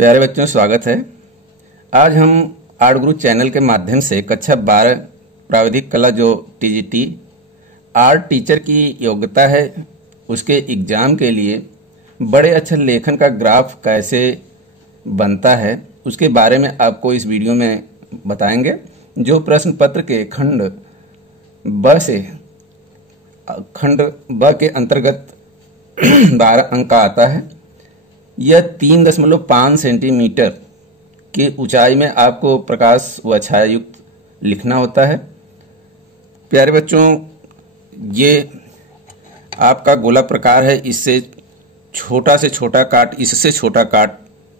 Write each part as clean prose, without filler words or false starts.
प्यारे बच्चों, स्वागत है। आज हम आर्ट गुरु चैनल के माध्यम से कक्षा 12 प्राविधिक कला जो टीजीटी आर्ट टीचर की योग्यता है उसके एग्जाम के लिए बड़े अक्षर लेखन का ग्राफ कैसे बनता है उसके बारे में आपको इस वीडियो में बताएंगे। जो प्रश्न पत्र के खंड ब के अंतर्गत 12 अंक का आता है। यह 3.5 सेंटीमीटर की ऊंचाई में आपको प्रकाश व छाया युक्त लिखना होता है। प्यारे बच्चों, ये आपका गोला प्रकार है। इससे छोटा से छोटा काट, इससे छोटा काट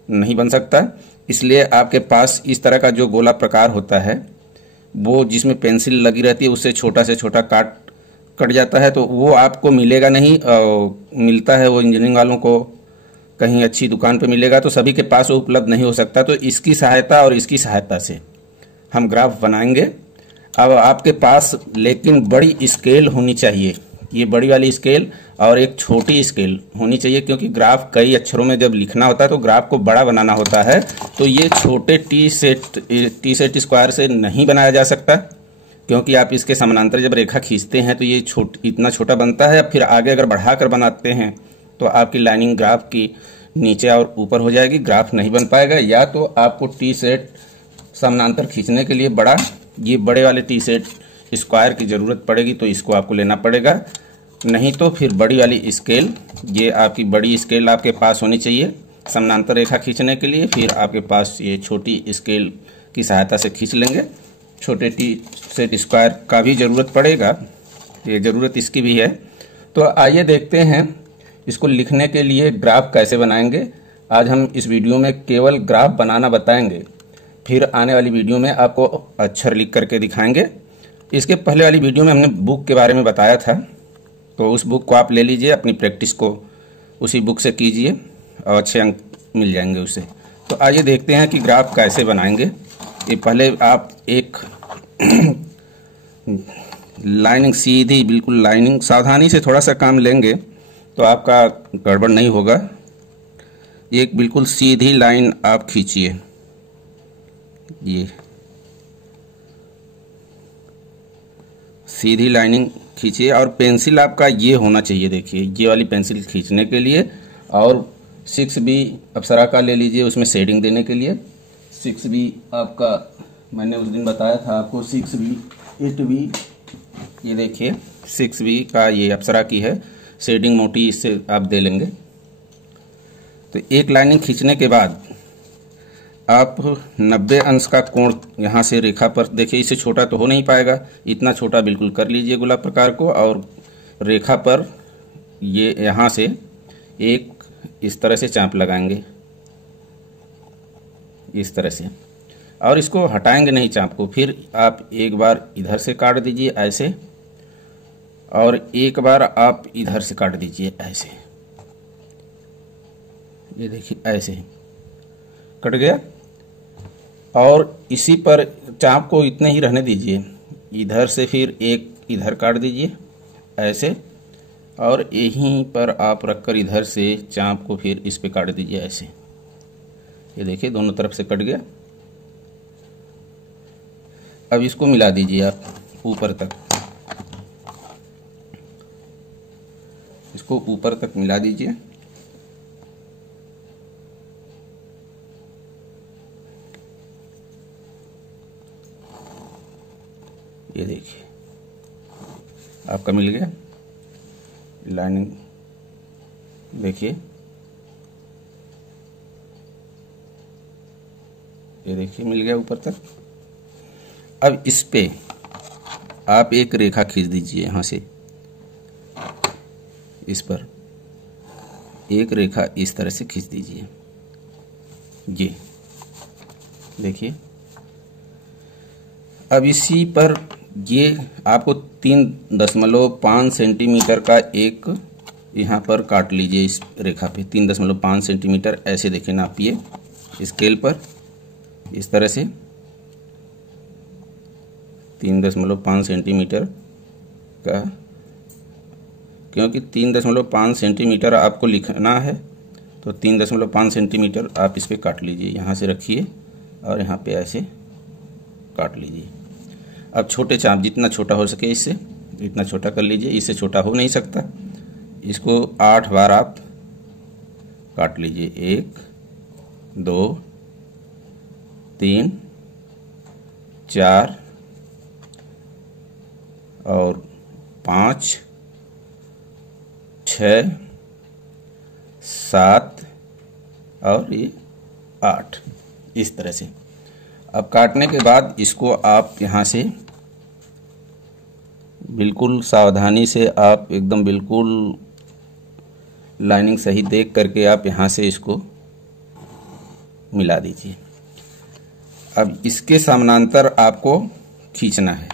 नहीं बन सकता। इसलिए आपके पास इस तरह का जो गोला प्रकार होता है वो जिसमें पेंसिल लगी रहती है उससे छोटा से छोटा काट कट जाता है, तो वो आपको मिलेगा नहीं। मिलता है वो इंजीनियरिंग वालों को, कहीं अच्छी दुकान पे मिलेगा, तो सभी के पास वो उपलब्ध नहीं हो सकता। तो इसकी सहायता और इसकी सहायता से हम ग्राफ बनाएंगे। अब आपके पास लेकिन बड़ी स्केल होनी चाहिए, ये बड़ी वाली स्केल और एक छोटी स्केल होनी चाहिए, क्योंकि ग्राफ कई अक्षरों में जब लिखना होता है तो ग्राफ को बड़ा बनाना होता है। तो ये छोटे टी सेट स्क्वायर से नहीं बनाया जा सकता, क्योंकि आप इसके समानांतर जब रेखा खींचते हैं तो ये इतना छोटा बनता है। फिर आगे अगर बढ़ाकर बनाते हैं तो आपकी लाइनिंग ग्राफ की नीचे और ऊपर हो जाएगी, ग्राफ नहीं बन पाएगा। या तो आपको टी सेट समानांतर खींचने के लिए ये बड़े वाले टी सेट स्क्वायर की ज़रूरत पड़ेगी, तो इसको आपको लेना पड़ेगा। नहीं तो फिर बड़ी वाली स्केल, ये आपकी बड़ी स्केल आपके पास होनी चाहिए समानांतर रेखा खींचने के लिए। फिर आपके पास ये छोटी स्केल की सहायता से खींच लेंगे। छोटे टी सेट स्क्वायर का भी ज़रूरत पड़ेगा, ये ज़रूरत इसकी भी है। तो आइए देखते हैं इसको लिखने के लिए ग्राफ कैसे बनाएंगे। आज हम इस वीडियो में केवल ग्राफ बनाना बताएंगे, फिर आने वाली वीडियो में आपको अक्षर लिख करके दिखाएंगे। इसके पहले वाली वीडियो में हमने बुक के बारे में बताया था, तो उस बुक को आप ले लीजिए, अपनी प्रैक्टिस को उसी बुक से कीजिए और अच्छे अंक मिल जाएंगे उससे। तो आइए देखते हैं कि ग्राफ कैसे बनाएंगे। ये पहले आप एक लाइनिंग सीधी, बिल्कुल लाइनिंग, सावधानी से थोड़ा सा काम लेंगे तो आपका गड़बड़ नहीं होगा। एक बिल्कुल सीधी लाइन आप खींचिए, ये सीधी लाइनिंग खींचिए। और पेंसिल आपका ये होना चाहिए, देखिए ये वाली पेंसिल खींचने के लिए। और 6B अप्सरा का ले लीजिए उसमें शेडिंग देने के लिए। 6B आपका मैंने उस दिन बताया था आपको, 6B 8B, ये देखिए 6B का ये अप्सरा की है शेडिंग मोटी, इससे आप दे लेंगे। तो एक लाइनिंग खींचने के बाद आप 90 अंश का कोण यहाँ से रेखा पर, देखिए इससे छोटा तो हो नहीं पाएगा, इतना छोटा बिल्कुल कर लीजिए गोला प्रकार को। और रेखा पर ये यहाँ से एक इस तरह से चाप लगाएंगे, इस तरह से, और इसको हटाएंगे नहीं चाप को। फिर आप एक बार इधर से काट दीजिए ऐसे, और एक बार आप इधर से काट दीजिए ऐसे, ये देखिए ऐसे कट गया। और इसी पर चाप को इतने ही रहने दीजिए, इधर से फिर एक इधर काट दीजिए ऐसे, और यहीं पर आप रखकर इधर से चाप को फिर इस पे काट दीजिए ऐसे। ये देखिए दोनों तरफ से कट गया। अब इसको मिला दीजिए आप ऊपर तक, इसको ऊपर तक मिला दीजिए। ये देखिए आपका मिल गया लाइनिंग, देखिए ये देखिए मिल गया ऊपर तक। अब इस पे आप एक रेखा खींच दीजिए, यहाँ से इस पर एक रेखा इस तरह से खींच दीजिए, ये देखिए। अब इसी पर ये आपको 3.5 सेंटीमीटर का एक यहाँ पर काट लीजिए, इस रेखा पे 3.5 सेंटीमीटर ऐसे देखिए, नापिए स्केल पर इस तरह से 3.5 सेंटीमीटर का, क्योंकि 3.5 सेंटीमीटर आपको लिखना है तो 3.5 सेंटीमीटर आप इस पर काट लीजिए। यहाँ से रखिए और यहाँ पे ऐसे काट लीजिए। अब छोटे चाप जितना छोटा हो सके इससे इतना छोटा कर लीजिए। इससे छोटा हो नहीं सकता। इसको 8 बार आप काट लीजिए। 1 2 3 4 और 5 6 7 और ये 8 इस तरह से। अब काटने के बाद इसको आप यहाँ से बिल्कुल सावधानी से आप एकदम बिल्कुल लाइनिंग सही देख करके आप यहाँ से इसको मिला दीजिए। अब इसके समानांतर आपको खींचना है।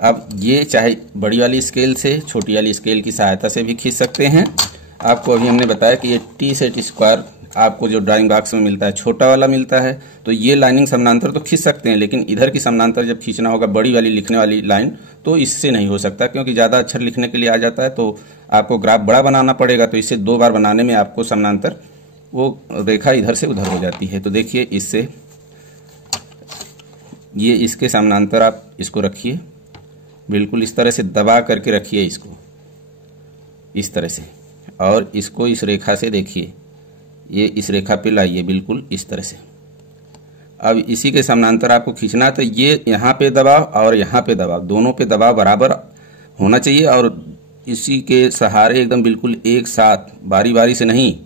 अब ये चाहे बड़ी वाली स्केल से छोटी वाली स्केल की सहायता से भी खींच सकते हैं। आपको अभी हमने बताया कि ये टी सेट स्क्वायर आपको जो ड्राइंग बॉक्स में मिलता है छोटा वाला मिलता है, तो ये लाइनिंग समानांतर तो खींच सकते हैं, लेकिन इधर की समानांतर जब खींचना होगा बड़ी वाली लिखने वाली लाइन तो इससे नहीं हो सकता, क्योंकि ज़्यादा अक्षर लिखने के लिए आ जाता है तो आपको ग्राफ बड़ा बनाना पड़ेगा। तो इससे 2 बार बनाने में आपको समानांतर वो रेखा इधर से उधर हो जाती है। तो देखिए इससे ये इसके समानांतर आप इसको रखिए, बिल्कुल इस तरह से दबा करके रखिए इसको इस तरह से, और इसको इस रेखा से देखिए ये इस रेखा पे लाइए बिल्कुल इस तरह से। अब इसी के समानांतर आपको खींचना है, तो ये यहाँ पे दबाव और यहाँ पे दबाव, दोनों पे दबाव बराबर होना चाहिए और इसी के सहारे एकदम बिल्कुल एक साथ, बारी बारी से नहीं,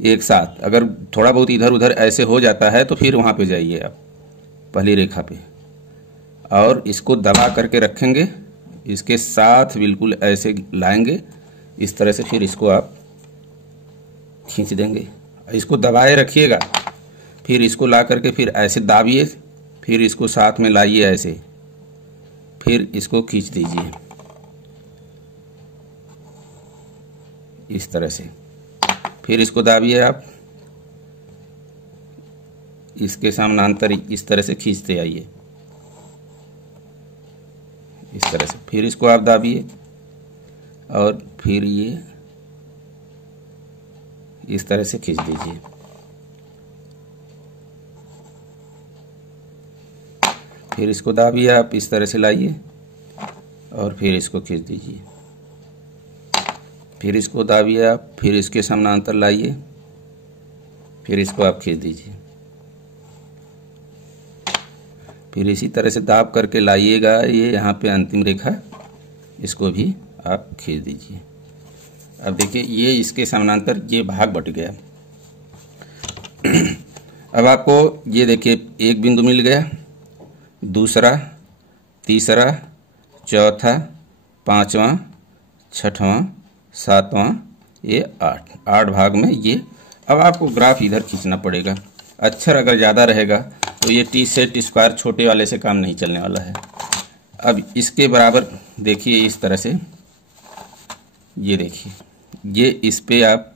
एक साथ। अगर थोड़ा बहुत इधर उधर ऐसे हो जाता है तो फिर वहाँ पे जाइए आप पहली रेखा पे और इसको दबा करके रखेंगे, इसके साथ बिल्कुल ऐसे लाएंगे इस तरह से, फिर इसको आप खींच देंगे। इसको दबाए रखिएगा, फिर इसको ला करके फिर ऐसे दाबिए, फिर इसको साथ में लाइए ऐसे, फिर इसको खींच दीजिए इस तरह से, फिर इसको दाबिए आप इसके समानांतर इस तरह से खींचते आइए इस तरह से, फिर इसको आप दाबिए और फिर ये इस तरह से खींच दीजिए। फिर इसको दाबिए आप इस तरह से लाइए और फिर इसको खींच दीजिए, फिर इसको दाबिए आप, फिर इसके समानांतर लाइए, फिर इसको आप खींच दीजिए, फिर इसी तरह से दाब करके लाइएगा ये यहाँ पे अंतिम रेखा, इसको भी आप खींच दीजिए। अब देखिए ये इसके समानांतर ये भाग बट गया। अब आपको ये देखिए एक बिंदु मिल गया, दूसरा, तीसरा, चौथा, पांचवा, छठवां, सातवां, ये 8 भाग में ये। अब आपको ग्राफ इधर खींचना पड़ेगा। अक्षर अगर ज़्यादा रहेगा तो ये टी सेट स्क्वायर छोटे वाले से काम नहीं चलने वाला है। अब इसके बराबर देखिए इस तरह से, ये देखिए ये इस पे आप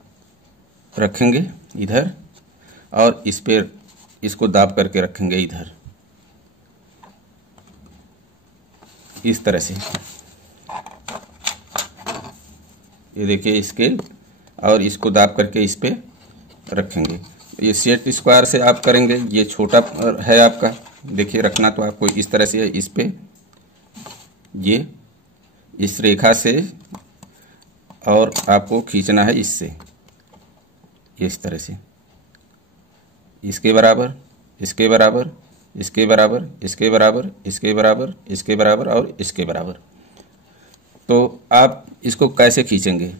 रखेंगे इधर और इस पे इसको दाब करके रखेंगे इधर इस तरह से। ये देखिए स्केल और इसको दाब करके इस पे रखेंगे। ये सेट स्क्वायर से आप करेंगे, ये छोटा है आपका, देखिए रखना तो आपको इस तरह से इस पे ये इस रेखा से और आपको खींचना है इससे इस तरह से, इसके बराबर, इसके बराबर, इसके बराबर, इसके बराबर, इसके बराबर, इसके बराबर और इसके बराबर। तो आप इसको कैसे खींचेंगे?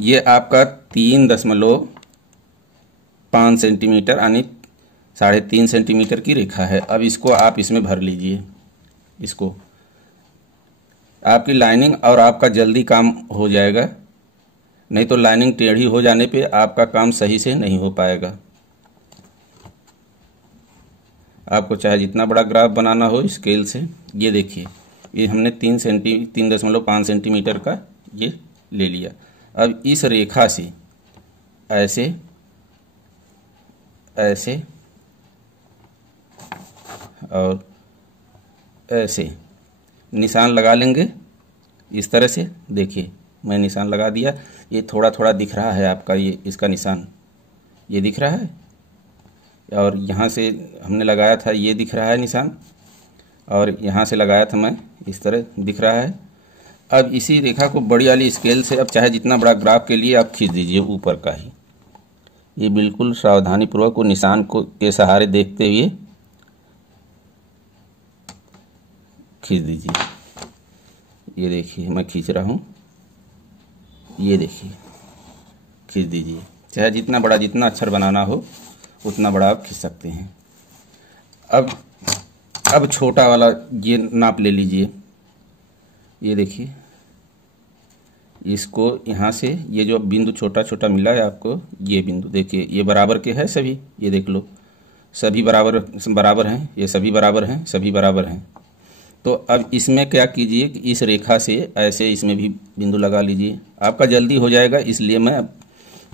ये आपका 3.5 सेंटीमीटर यानी 3.5 सेंटीमीटर की रेखा है। अब इसको आप इसमें भर लीजिए, इसको आपकी लाइनिंग और आपका जल्दी काम हो जाएगा, नहीं तो लाइनिंग टेढ़ी हो जाने पे आपका काम सही से नहीं हो पाएगा। आपको चाहे जितना बड़ा ग्राफ बनाना हो स्केल से, ये देखिए ये हमने 3.5 सेंटीमीटर का ये ले लिया। अब इस रेखा से ऐसे ऐसे और ऐसे निशान लगा लेंगे इस तरह से। देखिए मैं निशान लगा दिया। ये थोड़ा थोड़ा दिख रहा है आपका, ये इसका निशान ये दिख रहा है, और यहाँ से हमने लगाया था ये दिख रहा है निशान, और यहाँ से लगाया था मैं, इस तरह दिख रहा है। अब इसी रेखा को बड़ी वाली स्केल से, अब चाहे जितना बड़ा ग्राफ के लिए आप खींच दीजिए ऊपर का ही, ये बिल्कुल सावधानी पूर्वक को निशान को के सहारे देखते हुए खींच दीजिए। ये देखिए मैं खींच रहा हूँ, ये देखिए खींच दीजिए। चाहे जितना बड़ा, जितना अक्षर बनाना हो उतना बड़ा आप खींच सकते हैं। अब छोटा वाला ये नाप ले लीजिए। ये देखिए, इसको यहाँ से ये जो बिंदु छोटा छोटा मिला है आपको, ये बिंदु देखिए, ये बराबर के है सभी, ये देख लो सभी बराबर हैं, ये सभी बराबर हैं, सभी बराबर हैं। तो अब इसमें क्या कीजिए कि इस रेखा से ऐसे इसमें भी बिंदु लगा लीजिए, आपका जल्दी हो जाएगा। इसलिए मैं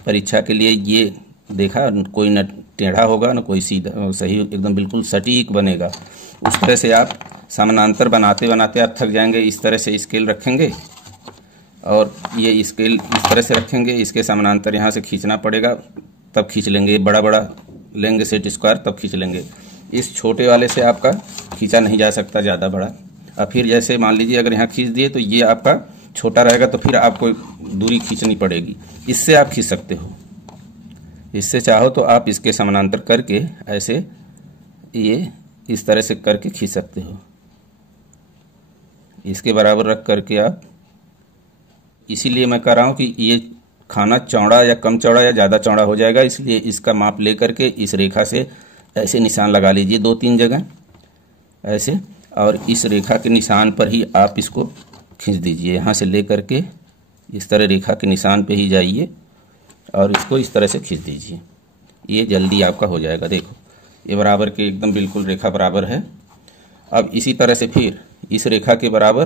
परीक्षा के लिए ये देखा, कोई न टेढ़ा होगा न कोई सीधा, सही एकदम बिल्कुल सटीक बनेगा। उस तरह से आप समानांतर बनाते बनाते आप थक जाएंगे। इस तरह से स्केल रखेंगे और ये स्केल इस तरह से रखेंगे, इसके समानांतर यहाँ से खींचना पड़ेगा, तब खींच लेंगे। बड़ा बड़ा लेंगे सेट स्क्वायर तब खींच लेंगे। इस छोटे वाले से आपका खींचा नहीं जा सकता ज़्यादा बड़ा। अब फिर जैसे मान लीजिए अगर यहाँ खींच दिए तो ये आपका छोटा रहेगा, तो फिर आपको दूरी खींचनी पड़ेगी। इससे आप खींच सकते हो, इससे चाहो तो आप इसके समानांतर करके ऐसे ये इस तरह से करके खींच सकते हो। इसके बराबर रख करके आप, इसीलिए मैं कह रहा हूँ कि ये खाना चौड़ा या कम चौड़ा या ज़्यादा चौड़ा हो जाएगा, इसलिए इसका माप ले करके इस रेखा से ऐसे निशान लगा लीजिए 2-3 जगह ऐसे, और इस रेखा के निशान पर ही आप इसको खींच दीजिए। यहाँ से ले करके इस तरह रेखा के निशान पे ही जाइए और इसको इस तरह से खींच दीजिए। ये जल्दी आपका हो जाएगा। देखो ये बराबर के एकदम बिल्कुल रेखा बराबर है। अब इसी तरह से फिर इस रेखा के बराबर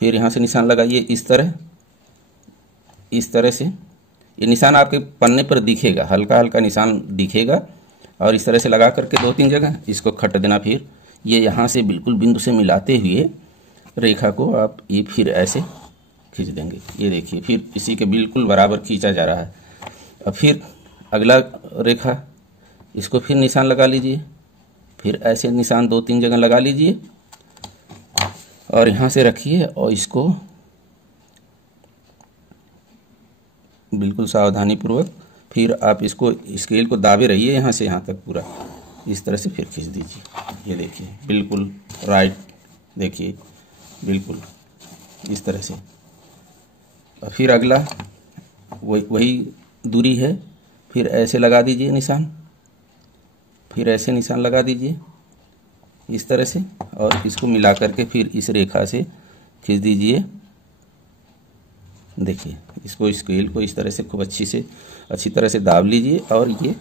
फिर यहाँ से निशान लगाइए इस तरह से। ये निशान आपके पन्ने पर दिखेगा, हल्का हल्का निशान दिखेगा, और इस तरह से लगा करके 2-3 जगह इसको खट देना। फिर ये यहाँ से बिल्कुल बिंदु से मिलाते हुए रेखा को आप ये फिर ऐसे खींच देंगे। ये देखिए फिर इसी के बिल्कुल बराबर खींचा जा रहा है। अब फिर अगला रेखा, इसको फिर निशान लगा लीजिए, फिर ऐसे निशान 2-3 जगह लगा लीजिए और यहाँ से रखिए और इसको बिल्कुल सावधानी पूर्वक फिर आप इसको स्केल को दाबे रहिए यहाँ से यहाँ तक पूरा, इस तरह से फिर खींच दीजिए। ये देखिए बिल्कुल राइट, देखिए बिल्कुल इस तरह से। और फिर अगला वही दूरी है, फिर ऐसे लगा दीजिए निशान, फिर ऐसे निशान लगा दीजिए इस तरह से, और इसको मिला करके फिर इस रेखा से खींच दीजिए। देखिए इसको स्केल को इस तरह से खूब अच्छी तरह से दाब लीजिए और ये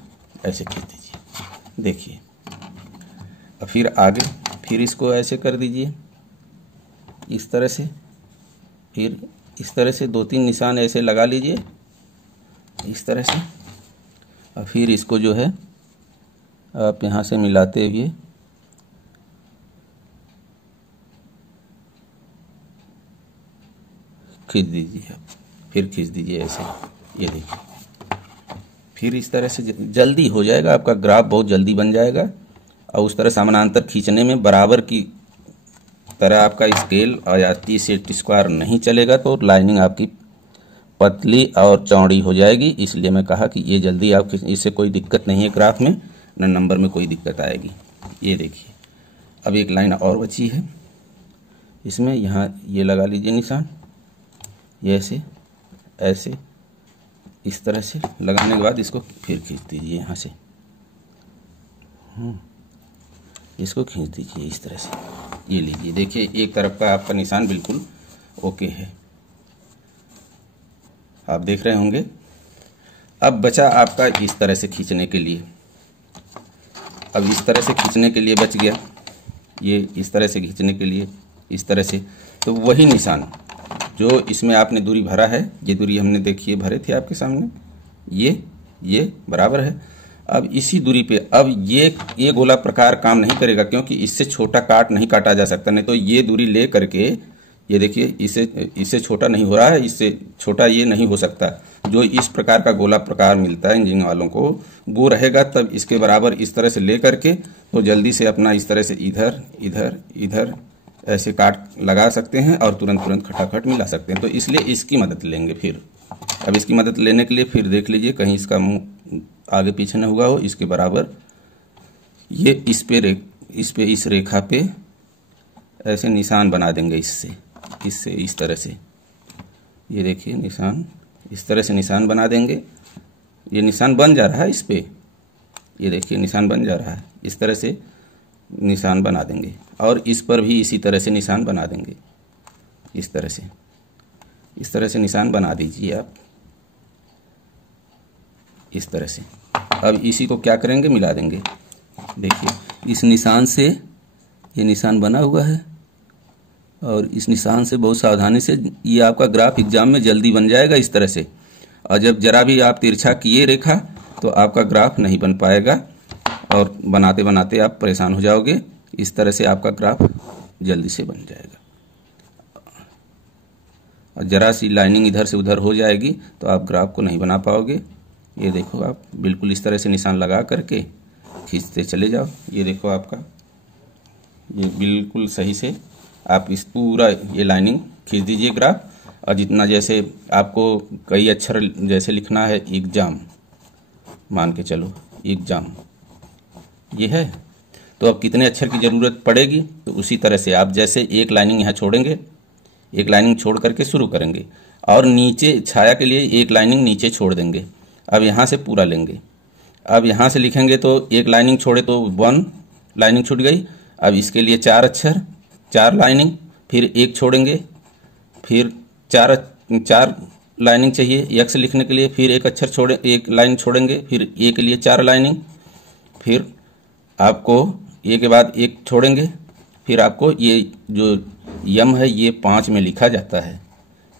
ऐसे खींच दीजिए। देखिए और फिर आगे फिर इसको ऐसे कर दीजिए इस तरह से, फिर इस तरह से 2-3 निशान ऐसे लगा लीजिए इस तरह से, और फिर इसको जो है आप यहाँ से मिलाते हुए खींच दीजिए, फिर खींच दीजिए ऐसे। ये देखिए फिर इस तरह से जल्दी हो जाएगा आपका ग्राफ, बहुत जल्दी बन जाएगा। और उस तरह समानांतर खींचने में बराबर की तरह आपका स्केल आ जाती, सेट स्क्वायर नहीं चलेगा तो लाइनिंग आपकी पतली और चौड़ी हो जाएगी। इसलिए मैं कहा कि ये जल्दी आप, इससे कोई दिक्कत नहीं है ग्राफ में, न नंबर में कोई दिक्कत आएगी। ये देखिए अब एक लाइन और बची है, इसमें यहाँ ये लगा लीजिए निशान, ये ऐसे इस तरह से लगाने के बाद इसको फिर खींच दीजिए यहाँ से, इसको खींच दीजिए इस तरह से। ये लीजिए देखिए एक तरफ का आपका निशान बिल्कुल ओके है, आप देख रहे होंगे। अब बचा आपका इस तरह से खींचने के लिए, अब इस तरह से खींचने के लिए बच गया, ये इस तरह से खींचने के लिए इस तरह से। तो वही निशान जो इसमें आपने दूरी भरा है, ये दूरी हमने देखिए भरे थे आपके सामने, ये बराबर है। अब इसी दूरी पे अब ये गोला प्रकार काम नहीं करेगा, क्योंकि इससे छोटा काट नहीं काटा जा सकता, नहीं तो ये दूरी ले करके ये देखिए, इससे छोटा नहीं हो रहा है, इससे छोटा ये नहीं हो सकता। जो इस प्रकार का गोला प्रकार मिलता है इंजीनियरिंग वालों को, वो रहेगा तब इसके बराबर इस तरह से ले करके तो जल्दी से अपना इस तरह से इधर इधर इधर ऐसे काट लगा सकते हैं और तुरंत खटाखट मिला सकते हैं। तो इसलिए इसकी मदद लेंगे। फिर अब इसकी मदद लेने के लिए फिर देख लीजिए कहीं इसका मुंह आगे पीछे न हुआ हो, इसके बराबर ये इस रेखा पे ऐसे निशान बना देंगे। इससे इस तरह से, ये देखिए निशान, इस तरह से निशान बना देंगे। ये निशान बन जा रहा है इस पे, ये देखिए निशान बन जा रहा है। इस तरह से निशान बना देंगे और इस पर भी इसी तरह से निशान बना देंगे। इस तरह से निशान बना दीजिए आप, इस तरह से। अब इसी को क्या करेंगे, मिला देंगे। देखिए इस निशान से ये निशान बना हुआ है और इस निशान से बहुत सावधानी से, ये आपका ग्राफ एग्जाम में जल्दी बन जाएगा इस तरह से। और जब जरा भी आप तिरछा किए रेखा तो आपका ग्राफ नहीं बन पाएगा और बनाते बनाते आप परेशान हो जाओगे। इस तरह से आपका ग्राफ जल्दी से बन जाएगा। और जरा सी लाइनिंग इधर से उधर हो जाएगी तो आप ग्राफ को नहीं बना पाओगे। ये देखो, आप बिल्कुल इस तरह से निशान लगा करके खींचते चले जाओ। ये देखो आपका ये बिल्कुल सही से आप इस पूरा ये लाइनिंग खींच दीजिए ग्राफ। और जितना, जैसे आपको कई अक्षर जैसे लिखना है, एग्जाम मान के चलो, एग्जाम ये है, तो अब कितने अक्षर की ज़रूरत पड़ेगी, तो उसी तरह से आप जैसे एक लाइनिंग यहाँ छोड़ेंगे, एक लाइनिंग छोड़ करके शुरू करेंगे और नीचे छाया के लिए एक लाइनिंग नीचे छोड़ देंगे। अब यहाँ से पूरा लेंगे। अब यहाँ से लिखेंगे तो एक लाइनिंग छोड़े तो 1 लाइनिंग छूट गई। अब इसके लिए 4 अक्षर, 4 लाइनिंग, फिर एक छोड़ेंगे, फिर 4 लाइनिंग चाहिए यक्स लिखने के लिए, फिर एक अक्षर छोड़े, एक लाइन छोड़ेंगे, फिर ए के लिए 4 लाइनिंग, फिर आपको ए के बाद एक छोड़ेंगे, फिर आपको ये जो यम है ये 5 में लिखा जाता है।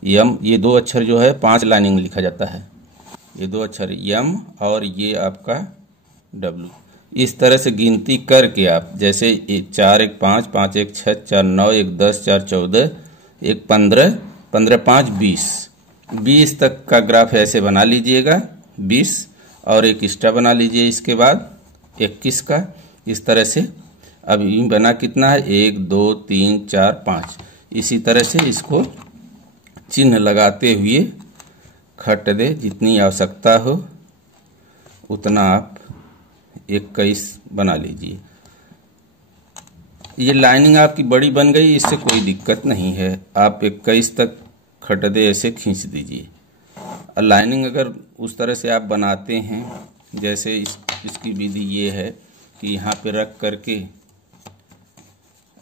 यम, ये 2 अक्षर जो है 5 लाइनिंग में लिखा जाता है। ये 2 अक्षर यम और ये आपका डब्लू। इस तरह से गिनती करके आप जैसे 4 1 5 5 1 6 4 9 1 10 4 14 1 15 15 5 20 तक का ग्राफ ऐसे बना लीजिएगा। 20 और एक एक्स्ट्रा बना लीजिए इसके बाद 21 का। इस तरह से अब ये बना कितना है, 1 2 3 4 5। इसी तरह से इसको चिन्ह लगाते हुए खट दे, जितनी आवश्यकता हो उतना आप 21 बना लीजिए। ये लाइनिंग आपकी बड़ी बन गई, इससे कोई दिक्कत नहीं है। आप 21 तक खट दे ऐसे खींच दीजिए। और लाइनिंग अगर उस तरह से आप बनाते हैं, जैसे इसकी विधि ये है कि यहाँ पे रख करके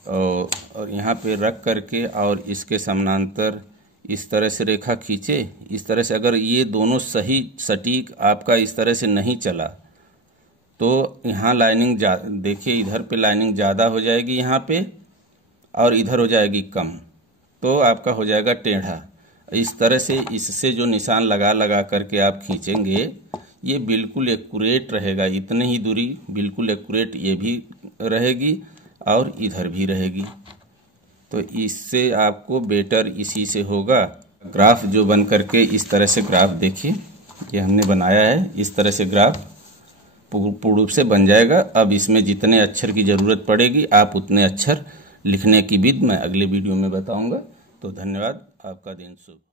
और यहाँ पे रख करके और इसके समानांतर इस तरह से रेखा खींचे। इस तरह से अगर ये दोनों सही सटीक आपका इस तरह से नहीं चला तो यहाँ लाइनिंग देखिए, इधर पे लाइनिंग ज़्यादा हो जाएगी यहाँ पे और इधर हो जाएगी कम, तो आपका हो जाएगा टेढ़ा। इस तरह से इससे जो निशान लगा करके आप खींचेंगे ये बिल्कुल एक्यूरेट रहेगा। इतने ही दूरी बिल्कुल एक्यूरेट ये भी रहेगी और इधर भी रहेगी। तो इससे आपको बेटर इसी से होगा। ग्राफ जो बन करके इस तरह से ग्राफ देखिए, ये हमने बनाया है, इस तरह से ग्राफ पूर्ण रूप से बन जाएगा। अब इसमें जितने अक्षर की ज़रूरत पड़ेगी आप उतने अक्षर लिखने की विधि मैं अगले वीडियो में बताऊंगा। तो धन्यवाद, आपका दिन शुभ।